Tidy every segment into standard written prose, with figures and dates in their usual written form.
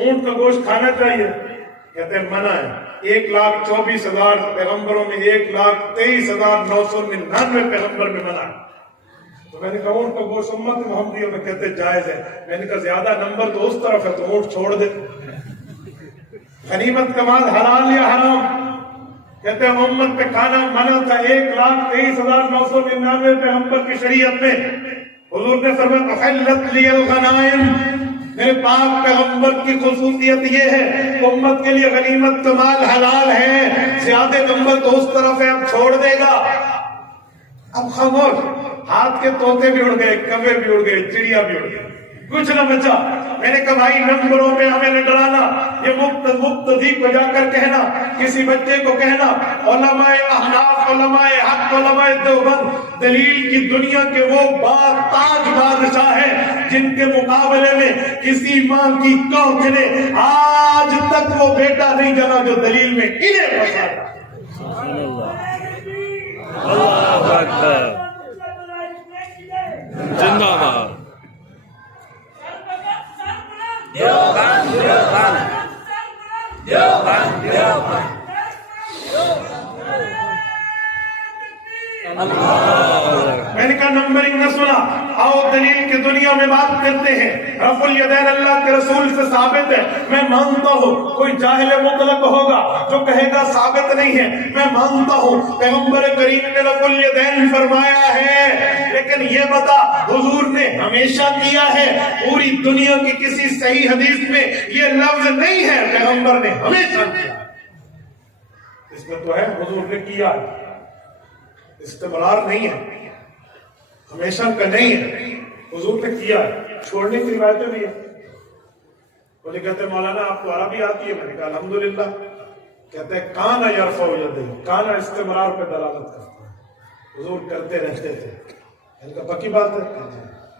اونٹ کا گوشت کھانا چاہیے؟ کہتے ہیں منع ہے۔ 1,24,000 پیغمبروں میں 1,23,999 پیغمبر میں منع ہے۔ تو میں نے کہا اونٹ کا گوشت امت محمدیہ میں کہتے جائز ہے۔ میں نے کہا زیادہ نمبر تو اس طرف ہے تو اونٹ چھوڑ دے۔ غنیمت کا مال حلال یا حرام؟ کہتے ہیں امت پہ کھانا منع تھا 1,23,999 پیغمبر کی شریعت میں۔ حضور نے فرمایا احلت لی الغنائم، میرے پاک پیغمبر کی خصوصیت یہ ہے امت کے لیے غنیمت کا مال حلال ہے، زیادہ نمبر تو اس طرف ہے، اب چھوڑ دے گا۔ اب خاموش، ہاتھ کے طوطے بھی اڑ گئے، کوے بھی اڑ گئے، چڑیا بھی اڑ گئی، کچھ نہ بچا۔ میں نے کہا بھائی نمبروں پہ ہمیں نہ ڈرانا، یہ مقتدی کو جا کر کہنا، کسی بچے کو کہنا علماء احناف، علماء حق، علماء دیوبند دلیل کی دنیا کے وہ تاج بادشاہ ہیں جن کے مقابلے میں کسی ماں کی کوکھ نے آج تک وہ بیٹا نہیں جنا جو دلیل میں انہیں پساتا۔ اللہ اکبر، زندہ باد دیوبند، دیوبند، دیوبند، دیوبند۔ میں نے کہا نمبرنگ نہ سنا، آؤ دلیل کی دنیا میں بات کرتے ہیں۔ رفع الیدین اللہ کے رسول سے ثابت ہے، میں مانتا ہوں۔ کوئی جاہل مطلق ہوگا جو کہے گا ثابت نہیں ہے، میں مانتا ہوں پیغمبر کریم نے رفع الیدین فرمایا ہے، لیکن یہ بتا حضور نے ہمیشہ کیا ہے؟ پوری دنیا کی کسی صحیح حدیث میں یہ لفظ نہیں ہے، پیغمبر نے ہمیشہ کیا۔ اس میں تو ہے حضور نے کیا، استمرار نہیں ہے، ہمیشہ کا نہیں ہے، حضور نے کیا ہے۔ چھوڑنے کی روایتیں بھی ہیں۔ مجھے کہتے ہیں مولانا آپ کو عربی آتی ہے؟ میں نے کہا الحمدللہ۔ کہتے ہیں کانا یرفع یدیہ، کانا استمرار پہ دلالت کرتا ہے، حضور کرتے رہتے تھے۔ میں نے کہا پکی بات ہے؟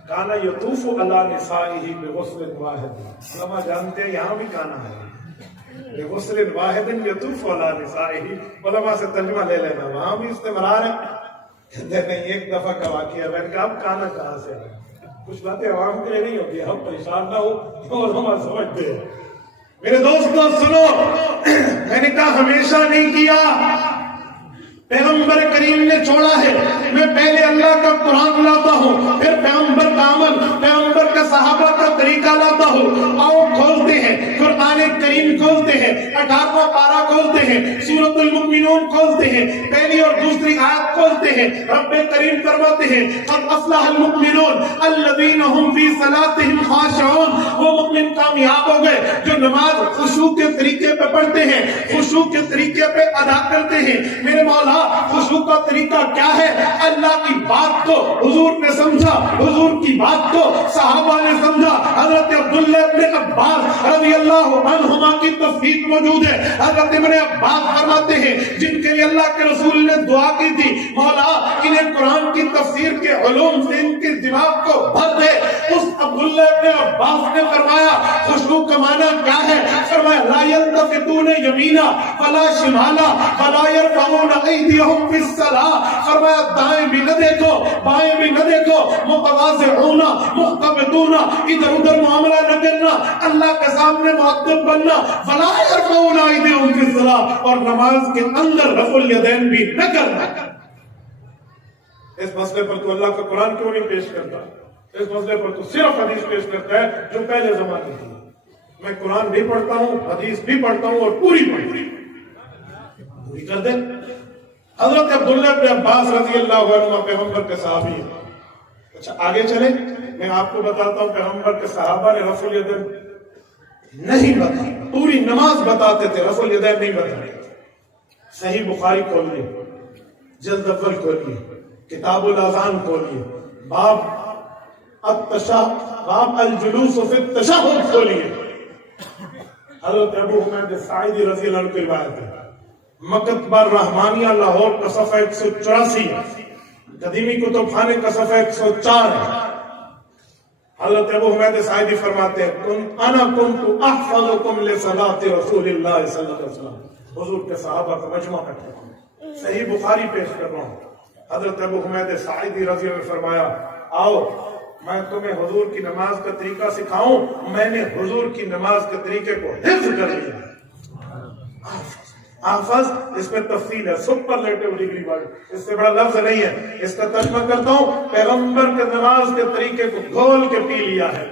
کانا یطوف علی نسائہ بغسل واحد، علماء جانتے ہیں یہاں بھی کانا ہے، بغسل واحد یطوف علی نسائہ، علماء سے ترجمہ لے لینا، وہاں بھی استمرار ہے۔ کہتے نہیں ایک دفعہ کا واقعہ ہے۔ میں نے کہا اب کانا کہاں سے آیا؟ کچھ باتیں عوام کے لیے نہیں ہوتی، ہم پریشان نہ ہو اور ہم سمجھتے ہیں۔ میرے دوستوں سنو، میں نے کہا ہمیشہ نہیں کیا، پیغمبر کریم نے چھوڑا ہے۔ میں پہلے اللہ کا قرآن لاتا ہوں، پھر پیغمبر کا عمل، پیغمبر کا صحابہ کا طریقہ لاتا ہوں۔ آؤ کھولتے ہیں قرآن کریم، کھولتے ہیں 18واں پارہ، کھولتے ہیں سورۃ المؤمنون، کھولتے ہیں پہلی اور دوسری آیت، کھولتے ہیں۔ رب کریم فرماتے ہیں قد افلح المؤمنون الذین هم فی صلاتهم خاشعون، وہ مؤمن کامیاب ہو گئے جو نماز خشوع کے طریقے پہ پڑھتے ہیں، خشوع کے طریقے پہ ادا کرتے ہیں۔ میرے مولا خشوع کا طریقہ کیا ہے؟ اللہ کی بات کو حضور نے سمجھا، حضور کی بات کو صحابہ نے سمجھا۔ حضرت عبداللہ ابن عباس رضی اللہ عنہما کی تفسیر موجود ہے۔ حضرت ابن عباس فرماتے ہیں جن کے لیے اللہ کے رسول نے دعا کی تھی مولا انہیں قرآن کی تفسیر کے علوم سے ان کے دماغ کو بھر دے، اس عبداللہ ابن عباس نے فرمایا خشوع کا معنی کیا ہے؟ فرمایا لا يلتفتون یمینا فلا شمالا فلا يرفعون ایدیہم فی الصلاۃ، فرمایا دائیں بھی نہ دیکھو بائیں بھی نہ دیکھو، متواضعون مخبتون، ادھر ادھر معاملہ نہ کرنا، اللہ کے سامنے مؤدب بننا، فلا يرفعون ایدیہم فی الصلاۃ، اور نماز کے اندر رفع الیدین بھی نہ کرنا۔ اس مسئلے پر تو اللہ کا قرآن کیوں نہیں پیش کرتا؟ اس مسئلے پر تو صرف حدیث پیش کرتا ہے جو پہلے زمانے کی۔ میں قرآن بھی پڑھتا ہوں، حدیث بھی پڑھتا ہوں، اور پوری پوری کر دیں۔ حضرت عبداللہ ابن عباس رضی اللہ عنہ پیغمبر کے صحابی ہیں۔ اچھا آگے چلیں، میں آپ کو بتاتا ہوں پیغمبر کے صحابہ نے رفع الیدین نہیں بتائی، پوری نماز بتاتے تھے، رفع الیدین نہیں بتاتے۔ صحیح بخاری کھولیے، جلد اول کھولیے، کتاب الاذان کھولیے، باب الجلوس فی التشہد کھولیے۔ حضرت ابو حمید ساعدی رضی اللہ عنہ کی روایت ہے، مکتبہ الرحمانیہ لاہور کا صفحہ 184، قدیمی کتب خانے کا صفحہ 104 ہے۔ حضرت ابو حمید ساعدی فرماتے ہیں انا کنت احفظکم لصلاۃ رسول اللہ صلی اللہ علیہ وسلم، حضور کے صحابہ کا مجمع کرتا ہوں، صحیح بخاری پیش کر رہا ہوں۔ حضرت ابو حمید ساعدی رضی اللہ عنہ نے فرمایا آؤ मैं तुम्हें हुजूर की नमाज का तरीका सिखाऊं, मैंने हुजूर की नमाज के तरीके को हिफ्ज कर लिया। आफज इसमें तफसील है, सुपरलेटिव डिग्री वर्ड, इससे बड़ा लफ्ज नहीं है। इसका तर्जुमा करता हूं, पैगंबर के नमाज के तरीके को घोल के पी लिया है।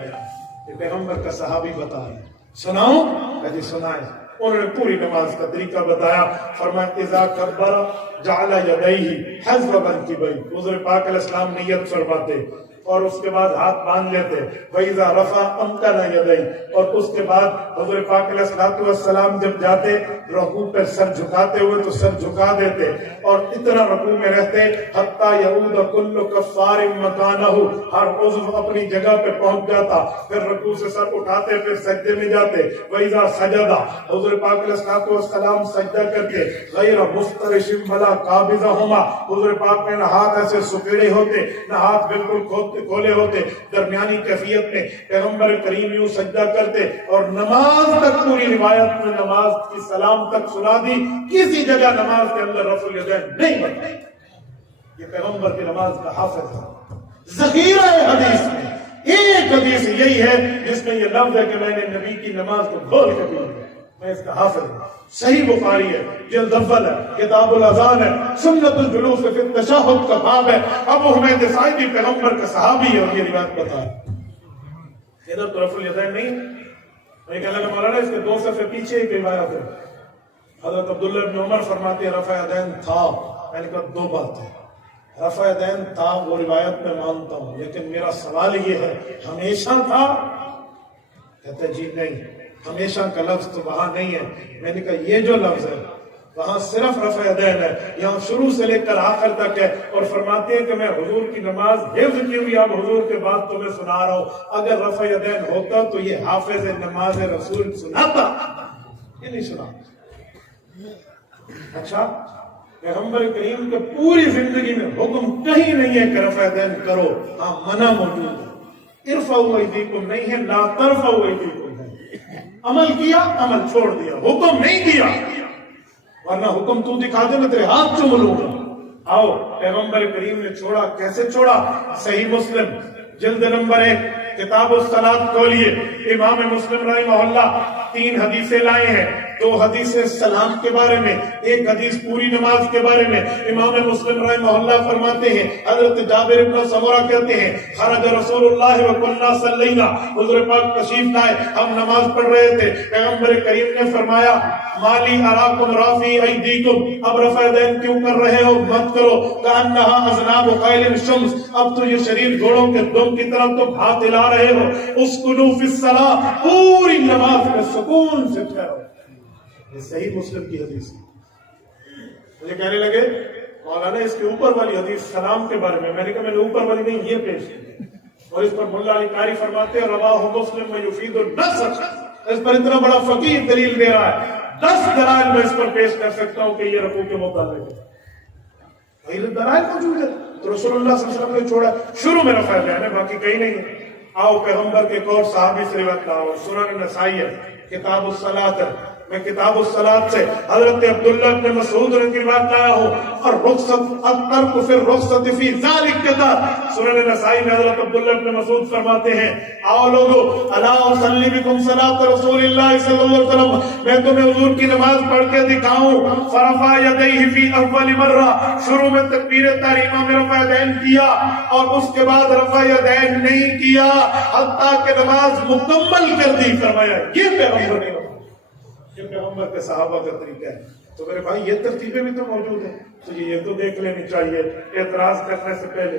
ये पैगंबर का सहाबी बता रहे, सुनाऊं? कभी सुनाए। उन्होंने पूरी नमाज का तरीका बताया। फरमाया इज़ा कब्बरा जअला यदैहि हज़्व मनकिबैहि, हुज़ूर पाक अलैहिस्सलाम नियत फरमाते और उसके बाद हाथ बांध लेते। वइज़ा रफ़ा अमकना यदैहि, और उसके बाद हुज़ूर पाक अलैहिस्सलाम जब जाते रुकू पर सर झुकाते हुए तो सर झुका देते और इतना रुकू में रहते हत्ता यऊद कुल्लु कफ़ारिन मकानहु, हर उज़्व अपनी जगह पे पहुंच जाता। फिर रुकू से सर उठाते, फिर सजदे में जाते। वइज़ा सजदा, हुज़ूर पाक अलैहिस्सलाम सजदा करते गैर मुफ्तरिशिन वला काबिज़हुमा, हुज़ूर पाक में न हाथ ऐसे सुकेड़े होते न हाथ बिल्कुल खोले होते। दरमियानी कैफियत में पैगंबर करीम यूं सजदा करते और नमाज तक, पूरी रिवायत में नमाज की सलाम तक सुना दी, किसी जगह नमाज के अंदर रफ़ुल यदैन नहीं बनता। ये पैगंबर की नमाज का हाफिज है। ज़ख़ीरा है हदीस में, एक हदीस यही है जिसमें ये लफ्ज़ है कि मैंने नबी की नमाज को घोल कर पी लिया, मैं इसका हाफिज हूं। सही बुखारी है, जिल्द अव्वल है, किताबुल अज़ान है, सुन्नतुल जुलूस फिल तशहुद का बाब है। अबू हुमैद साइदी पैगंबर का सहाबी है और ये रिवायत बता है। इधर तो रफ़ुल यदैन नहीं, मैं कहने लगा मौलाना इसके दो सफ़े पीछे एक रिवायत है। हज़रत अब्दुल्लाह इब्न उमर फरमाते हैं रफ़ा यदैन था। मैंने कहा दो बातें, रफ़ा यदैन था वो रिवायत में मानता हूं, लेकिन मेरा सवाल ये है हमेशा था? कहते जी नहीं, हमेशा का लफ्ज तो वहां नहीं है। मैंने कहा ये जो लफ्ज है वहां सिर्फ रफ़ा यदैन है, यहाँ शुरू से लेकर आखिर तक है। और फरमाते हैं कि मैं हुजूर की नमाज हिफ्ज की हुई अब हुजूर के बाद तुम्हें सुना रहा हूं। अगर रफ़ा यदैन होता तो ये हाफिज नमाज रसूल सुनाता, ये नहीं सुना। अच्छा, पैगंबर करीम के पूरी जिंदगी में हुक्म कहीं नहीं है कि रफ़ा यदैन करो, हाँ मना मौजूद है। इरफ़अू अयदीकुम नहीं है, ला तरफ़अू अयदीकुम है। अमल किया, अमल छोड़ दिया, हुक्म नहीं दिया, वरना हुक्म तू दिखा दे मैं तेरे हाथ चूम लूंगा। आओ, पैगंबर करीम ने छोड़ा, कैसे छोड़ा? सही मुस्लिम जिल्द नंबर 1 किताबुस सलात खोलिए, इमाम मुस्लिम रहमहुल्लाह 3 हदीसें लाए हैं। 2 हदीसें सलाम के बारे में, एक हदीस पूरी नमाज के बारे में। इमाम मुस्लिम रहमहुल्लाह फरमाते हैं, हजरत जाबिर इब्न समूरा कहते हैं खरज रसूलुल्लाह व कुन्ना सल्लैना, हुजूर पाक तशरीफ लाए, हम नमाज पढ़ रहे थे। पैगंबर करीम ने फरमाया माली अराकुम राफी ऐदीकुम, अब रफ़ा यदैन क्यों कर रहे हो? मत करो। कान्नहा अज़नाब खैलिन शम्स, अब तो ये शरीर घोड़ों के दुम की तरफ तो हाथ हिला रहे हो। उस्कुनू फिस सलाह, पूरी नमाज में सुकून से ठहरो। ये सही मुस्लिम की हदीस है। मुझे कहने लगे मौलाना इसके ऊपर वाली हदीस सलाम के बारे में, मैंने कहा मैंने ऊपर वाली नहीं, ये पेश की। और इस पर मुल्ला अली कारी फरमाते हैं रवाहु मुस्लिम में युफीदुन नस्र, इस पर इतना बड़ा फकीह दलील दे रहा है, 10 दलाइल मैं इस पर पेश कर सकता हूं कि ये रकू के मुताबिक है। दलाइल मौजूद है तो रसूलुल्लाह सल्लल्लाहु अलैहि वसल्लम ने छोड़ा, शुरू में रफ़ा यदैन है, बाकी कहीं नहीं है। आओ पैगंबर के एक और सहाबी से रिवायत लाओ, सुनन नसाई है, किताबुस सलात है। मैं किताबुस सलात से हजरत अब्दुल्लाह इब्न मसऊद की रिवायत लाया हूं और रुखसत अतर्क फिर रुखसत फी ज़ालिक कदा, सुनन नसाई में हजरत अब्दुल्लाह इब्न मसऊद फरमाते हैं आओ लोगो अला उसल्ली बिकुम सलात रसूलिल्लाह सल्लल्लाहु अलैहि वसल्लम, मैं तुम्हें हुजूर की नमाज पढ़ के दिखाऊं। फरफा यदैहि फी अव्वल मर्रा, शुरू में तकबीर तहरीमा में रफ़ा यदैन किया और उसके बाद रफ़ा यदैन नहीं किया हत्ता कि नमाज मुकम्मल कर दी। फरमाया ये पैगंबर ने, ये पैगंबर के सहाबा का तरीका है। तो मेरे भाई ये तरतीबें भी तो मौजूद है, तो ये तो देख लेनी चाहिए एतराज करने से पहले।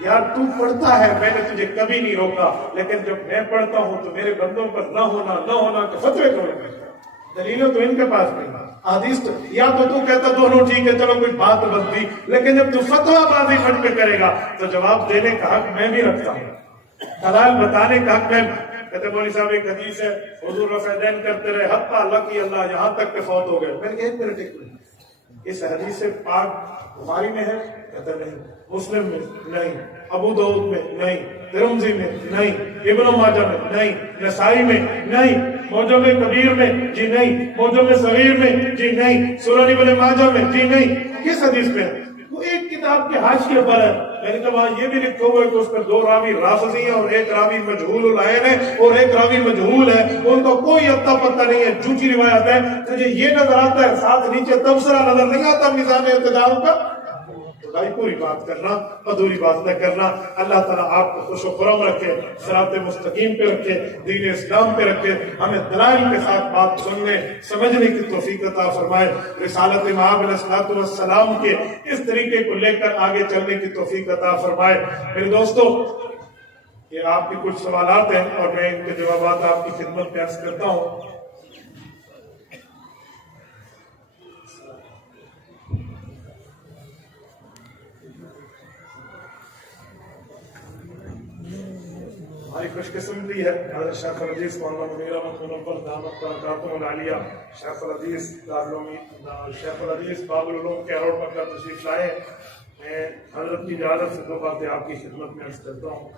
यार तू पढ़ता है, मैंने तुझे कभी नहीं रोका, लेकिन जब मैं पढ़ता हूं तो मेरे बंदों पर न होना के फतवे क्यों लगते? दलीलें तो इनके पास नहीं, हदीस तो, या तो तू कहता दोनों ठीक है, चलो कोई बात बनती, लेकिन जब तू फतवाबाजी खट पे करेगा तो जवाब देने का हक मैं भी रखता हूँ, दलाल बताने का हक मैं। कहते मौलवी साहब एक हदीस है हुजूर रफ़ा यदैन करते रहे हत्ता लकी अल्लाह, यहाँ तक के फौत हो गए। मैंने कहा 1 मिनट 1 मिनट, इस हदीस से पाक बुखारी में है? कहते नहीं, मुस्लिम में नहीं, अबू दाऊद में नहीं, तिरमिज़ी में नहीं, इब्न माजा में नहीं, नसाई में नहीं, मौजम कबीर में जी नहीं, मौजम सगीर में जी नहीं, सुनन इब्न माजा में जी नहीं। किस हदीस में? वो एक किताब के हाशिए पर है, मैंने कहा वहाँ ये भी लिखा हुआ है कि उस पर 2 रावी राफजी हैं और 1 रावी मजहूल है और 1 रावी मजहूल है, उनका कोई अत्ता पत्ता नहीं है, झूठी रिवायत है। तुझे ये नजर आता है, साथ नीचे तबसरा नजर नहीं आता मिजान इत्तिदाल का। तो भाई पूरी बात करना, अधूरी बात न करना। अल्लाह ताला आपको खुश खुरम रखे, सिरात मुस्तकीम पे रखे, दीन इस्लाम पे रखे, हमें दलाइल के साथ बात सुनने समझने की तौफीक अता फरमाए, रिसालत इमाम अलैहिस्सलातु वस्सलाम के इस तरीके को लेकर आगे चलने की तौफीक अता फरमाए। मेरे दोस्तों, ये आपके कुछ सवालात हैं और मैं इनके जवाब आपकी खिदमत में अर्ज करता हूँ। हमारी खुशकिस्मती है हज़रत शेख अल हदीस मौलाना मुनीर अहमद मुनव्वर दामत बरकातुहुल आलिया शेख अल हदीस शेख अल हदीस बाबुल उलूम के रोड पर तशरीफ लाए। मैं हजरत की इजाज़त से 2 बातें आपकी खिदमत में अर्ज करता हूँ।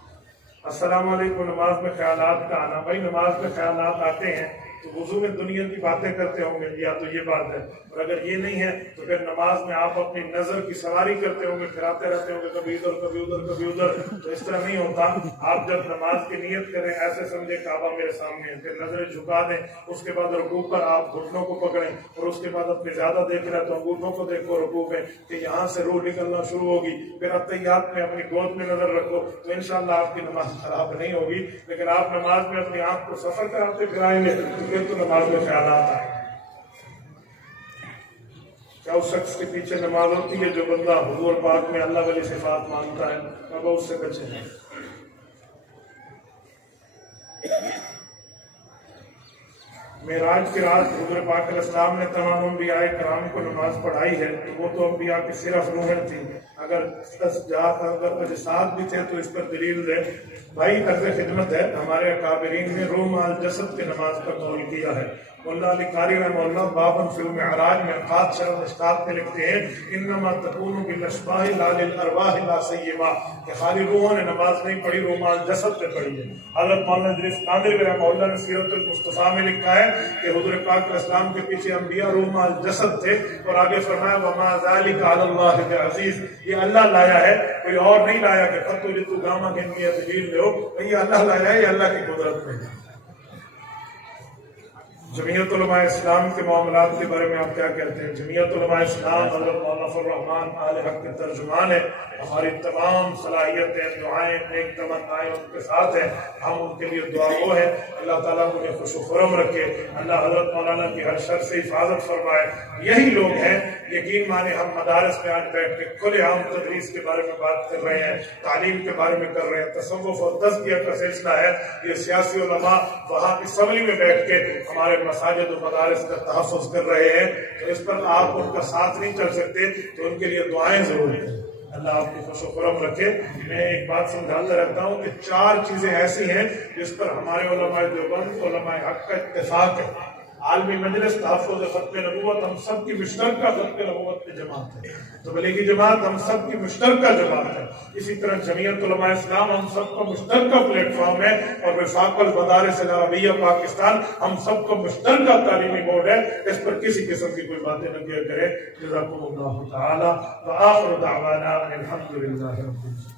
अस्सलाम वालेकुम। नमाज में ख्यालात का आना, भाई नमाज में ख्यालात आते हैं तो वुजू में दुनिया की बातें करते होंगे, या तो ये बात है, और अगर ये नहीं है तो फिर नमाज में आप अपनी नजर की सवारी करते होंगे, फिराते रहते होंगे, कभी इधर कभी उधर कभी उधर। तो इस तरह नहीं होता। आप जब नमाज की नियत करें, ऐसे समझे काबा मेरे सामने है, फिर नजरें झुका दें, उसके बाद रुकू पर आप घुटनों को पकड़ें, और उसके बाद अपने ज्यादा देख रहे तो अंगूठों को देखो रुकू में कि यहाँ से रूह निकलना शुरू होगी। फिर अत्तहियात में अपनी गोद में नजर रखो, तो इंशाअल्लाह आपकी नमाज खराब नहीं होगी। लेकिन आप नमाज में अपनी आंख को सफर कराते फिराएंगे फिर तो नमाज में ख्यालात आए। क्या उस शख्स के पीछे नमाज होती है जो बंदा हुजूर पाक में अल्लाह वाली सिफात मानता है? अब उससे बचे। मेराज की रात हुजूर पाक अलैहिस्सलाम ने तमाम अंबिया किराम को नमाज पढ़ाई है, तो वो तो अंबिया की सिर्फ रूहें थी, अगर अजसाद भी थे तो इस पर दलील दे। भाई अर्ज़ खिदमत है, हमारे अकाबरीन ने रूह माल जसद की नमाज पर कौल किया है। मुल्ला अली कारी रहमतुल्लाह बाबन फिल मिअराज में खाद शरफ इस्ताद में लिखते हैं, इन्नमा तकूनु बिल अशबाहि ला लिल अरवाह ला सय्यमा, कि खाली रूहों ने नमाज नहीं पढ़ी, रूह माल जसद पे पढ़ी है। हज़रत मौलाना इदरीस कादरी रहमतुल्लाह ने सीरतुल मुस्तफा में लिखा है कि हुजूर पाक अलैहिस्सलाम के पीछे अंबिया रूह माल जसद थे, और आगे फरमाया वमा ज़ालिका अलल्लाह बिअज़ीज़, ये अल्लाह लाया है, कोई और नहीं लाया कि फतुल तू गामा के लिए दलील लो, ये अल्लाह लाया है, ये अल्लाह की कुदरत में है। जमीयत उलमा इस्लाम के मामलात के बारे में आप क्या कहते हैं? जमीयत उलमा इस्लाम हज़रत मौलाना फजल रहमान आले हक के तर्जुमान है। हमारी तमाम सलाहियतें, दुआएं, नेक तमन्नाएं उनके साथ हैं, हम उनके लिए दुआ गो हैं। अल्लाह ताला उन्हें खुश खुरम रखे, अल्लाह हज़रत मौलाना की हर शर से हिफाजत फरमाए। यही लोग हैं, यकीन माने हम मदारस में आज बैठ के खुले आम तदरीस के बारे में बात कर रहे हैं, तालीम के बारे में कर रहे हैं, तसव्वुफ और तज़किया का सिलसिला है। ये सियासी उलमा वहाँ असम्बली में बैठ के हमारे मसाजिद और मदारिस का तहफ़्फ़ुज़ कर रहे हैं, तो इस पर आप उनका साथ नहीं चल सकते, तो उनके लिए दुआएं जरूर करें। अल्लाह आपको खुश-ओ-खुरम रखे। मैं एक बात समझाता रहता हूँ कि 4 चीजें ऐसी हैं जिस पर हमारे उलमाए देवबंद, उलमाए हक का इत्तेफाक है। आलमी मजलिस, तहफ़्फ़ुज़ ख़त्म नबूवत, हम सब की मुश्तरका ख़त्म नबूवत की जमात है। तो तबलीगी जमात हम सब की मुश्तरका जमात है। इसी तरह जमीयत उलमा इस्लाम हम सबका मुश्तरका प्लेटफॉर्म है, और वफ़ाक़ुल मदारिस अल अरबिया पाकिस्तान हम सबका मुश्तरका तालीमी बोर्ड है। इस पर किसी किस्म की कोई बातें न किया करें। जज़ाकुमुल्लाहु तआला व आखिरु दअवाना अनिल हम्दुलिल्लाहि रब्बिल आलमीन।